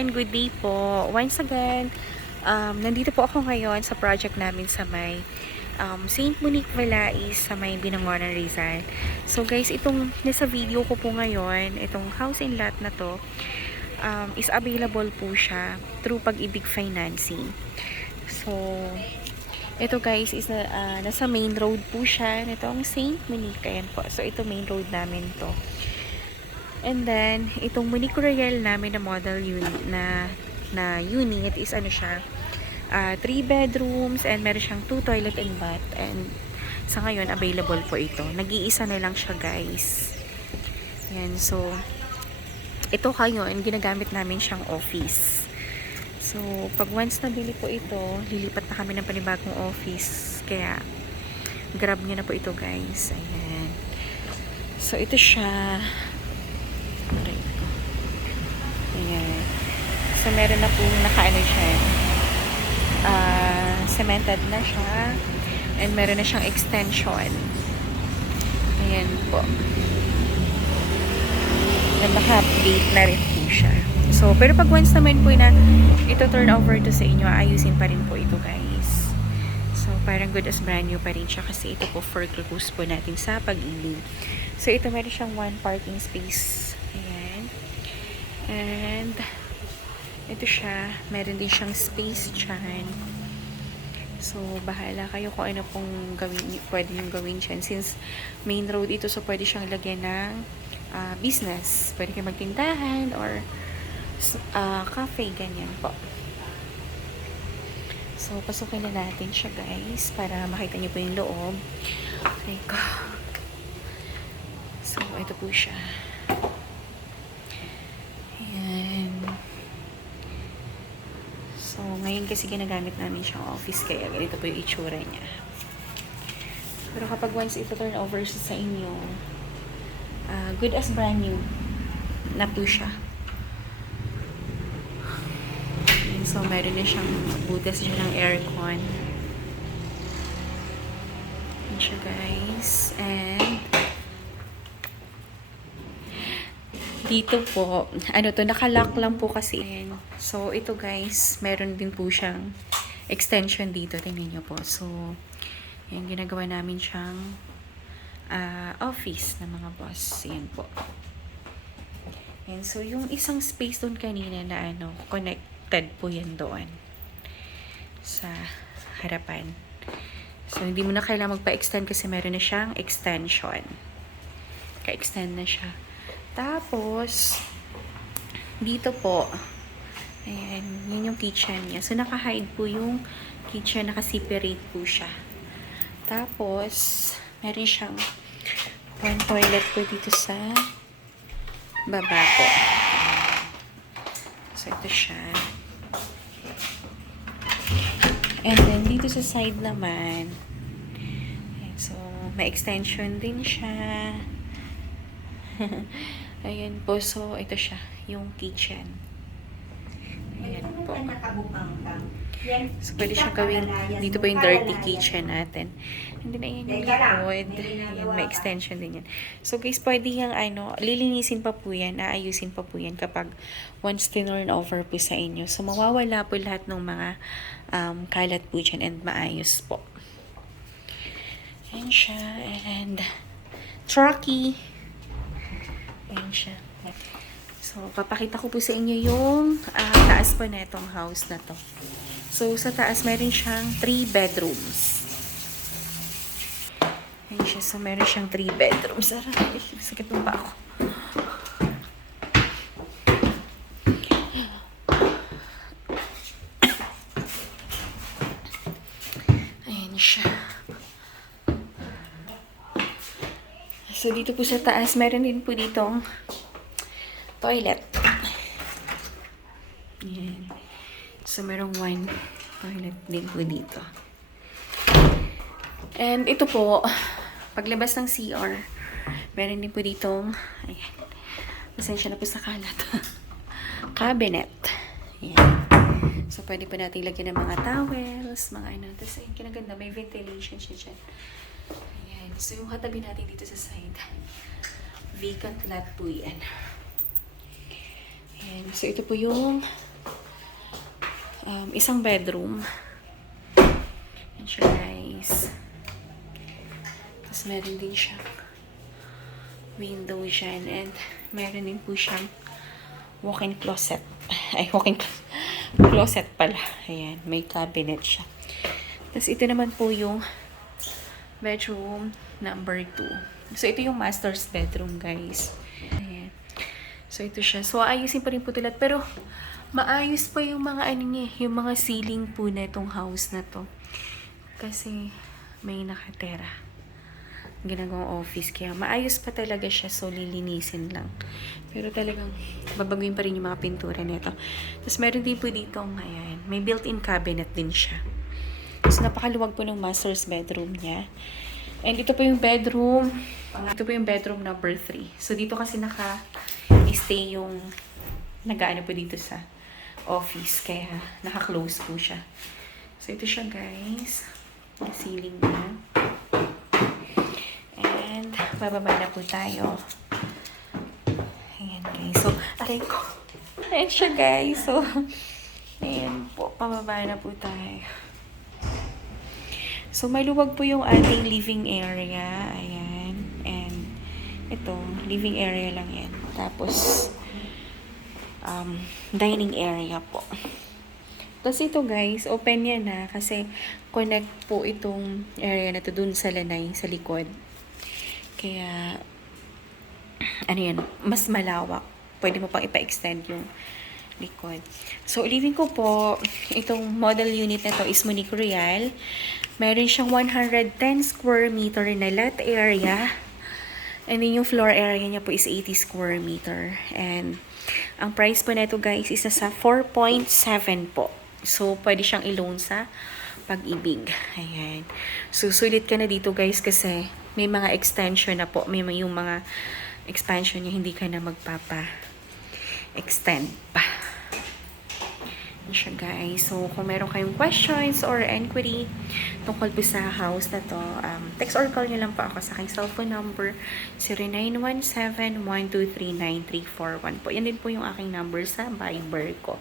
everyone! Good day po! Once again, nandito po ako ngayon sa project namin sa may St. Monique Valais sa may Binangonan, Rizal. So guys, itong nasa video ko po ngayon, itong house and lot na to, is available po siya through Pag-ibig Financing. So, ito guys is nasa main road po siya nitong St. Monique. Ayan po. So, ito main road namin to. And then, itong Monique Royal namin na model unit na unit is ano siya, 3 bedrooms and meron siyang 2 toilet and bath. And sa ngayon, available po ito. Nag-iisa na lang siya guys. Yan, so, ito ngayon, ginagamit namin siyang office. So, pag once nabili po ito, lilipat na kami ng panibagong office. Kaya, grab nyo na po ito guys. Ayan. So, ito siya. Ayan. So, meron na po nakaano siya. Cemented na siya. And meron na siyang extension. Ayan po. Naka-update na rin po siya. So, pero pag once naman po na ito turn over to sa inyo, ayusin pa rin po ito guys. So, parang good as brand new pa rin siya kasi ito po for cruise po natin sa Pag-ibig. So, ito meron siyang 1 parking space. Ayan. And, ito siya. Meron din siyang space dyan. So, bahala kayo kung ano pong pwede nyo gawin dyan. Since main road ito, so pwede siyang lagyan ng business. Pwede kayo magtindahan or cafe, ganyan po. So, pasukin na natin siya guys para makita nyo po yung loob. Okay ko. So, ito po siya. Ayan. So, ngayon kasi ginagamit namin siyang office kaya ganito po yung itsura niya. Pero kapag once ito turn over sa inyo, good as brand new na po siya. Ayan, so, meron na siyang butas siya ng aircon. Ayan siya guys. And dito po, nakalock lang po kasi. Ayan. So, ito guys, meron din po siyang extension dito. Tingnan nyo po. So, ayan, ginagawa namin siyang office ng mga boss. Ayan po. Ayan. So, yung isang space doon kanina na connected po yan doon sa harapan. So, hindi mo na kailangan magpa-extend kasi meron na siyang extension. Ka-extend na siya. Tapos, dito po, ayan, yun yung kitchen niya. So, naka-hide po yung kitchen, naka-separate po siya. Tapos, meron siyang 1 toilet po dito sa baba po. So, ito siya. And then, dito sa side naman, ayan, so, may extension din siya. Ayan po. So, ito siya. Yung kitchen. Ayan po. So, pwede siyang gawin. Dito po yung dirty kitchen natin. And then, ayan yung likod. Ayan, may extension din yan. So, guys, pwede yung lilinisin pa po yan. Aayusin pa po yan kapag once turn over po sa inyo. So, mawawala po lahat ng mga kalat po dyan and maayos po. Ayan siya. And trucky. Ayan siya. So, papakita ko po sa inyo yung taas po na itong house na to. So, sa taas meron siyang 3 bedrooms. Ayan siya. So, meron siyang 3 bedrooms. Aray, sakit mo pa ako. Ayan siya. So, dito po sa taas, meron din po ditong toilet. Ayan. So, merong 1 toilet din po dito. And ito po, paglabas ng CR, meron din po ditong, ayan, pasensya na po sa kalat, cabinet. Ayan. So, pwede po natin lagyan ng mga towels, mga tapos, ayun, kinaganda, may ventilation siya dyan. Ayan. So, yung katabi natin dito sa side, vacant lot po yan. Ayan. So, ito po yung isang bedroom. Yan siya, guys. Tapos meron din siyang window dyan. And meron din po siyang walk-in closet. Ay, walk-in closet pala. Ayan, may cabinet siya. Tapos ito naman po yung bedroom number 2. So, ito yung master's bedroom, guys. Ayan. So, ito siya. So, ayusin pa rin po tulad. Pero, maayos pa yung mga ano niya, yung mga ceiling po na itong house na to. Kasi, may nakatera. Ginagawang office. Kaya, maayos pa talaga siya. So, lilinisin lang. Pero talagang, babaguhin pa rin yung mga pintura nito. Tapos, meron din po dito, ayan, may built-in cabinet din siya. So, napakaluwag po ng master's bedroom niya. And ito po yung bedroom. Ito po yung bedroom number 3. So, dito kasi naka-stay yung nag-ano po dito sa office. Kaya, naka-close po siya. So, ito siya, guys. Yung ceiling niya. And, bababa na po tayo. Ayan, guys. So, aray ko. Ayan siya, guys. So, ayan po. Pababa na po tayo. So, maluwag po yung ating living area. Ayan. And, ito, living area lang yan. Tapos, dining area po. Tapos ito, guys, open yan na. Kasi, connect po itong area na to dun sa lanay, sa likod. Kaya, ano yan, mas malawak. Pwede mo pang ipa-extend yung likod. So, living ko po, itong model unit na to is Monique Royal. Meron siyang 110 square meter na lot area. And then yung floor area niya po is 80 square meter. And ang price po nito, guys, is nasa 4.7 po. So, pwede siyang i-loan sa Pag-ibig. Ayan. So, sulit ka na dito, guys, kasi may mga extension na po. May yung mga expansion niya, hindi ka na magpapa-extend pa. Siya, guys. So, kung meron kayong questions or inquiry tungkol po sa house na to, text or call nyo lang po ako sa aking cellphone number 0917-123-9341 po. Yan din po yung aking number sa Viber ko.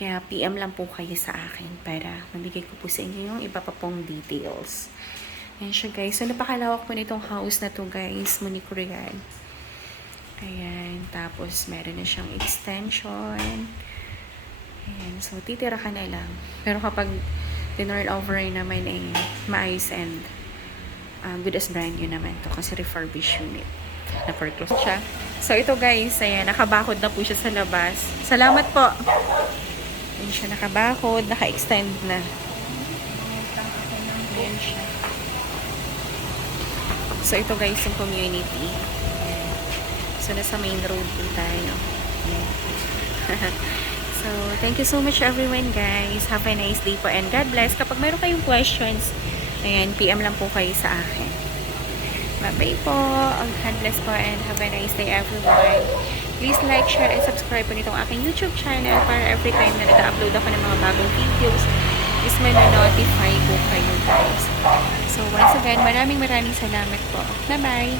Kaya PM lang po kayo sa akin para mabigay ko po sa inyo yung iba pa pong details. Yan siya, guys. So, napakalawak po nitong house na to, guys. Monique Royal. Ayan. Tapos, meron na siyang extension. Ayan. So, titira ka na lang. Pero kapag dinurn over naman ay maayos and good as brand new naman to. Kasi refurbished unit. Na-foreclose siya. So, ito, guys. Ayan. Nakabakod na po siya sa labas. Salamat po. Ayan siya nakabakod. Naka-extend na. Ayan siya. So, ito, guys, yung community. Ayan. So, nasa main road po tayo. Ayan. So, thank you so much everyone, guys. Have a nice day po and God bless. Kapag mayroon kayong questions, ayan, PM lang po kayo sa akin. Bye-bye po. God bless po and have a nice day everyone. Please like, share, and subscribe po nitong aking YouTube channel para every time na nag-upload ako ng mga bagong videos is may-notify po kayo, guys. So, once again, maraming salamat po. Bye-bye!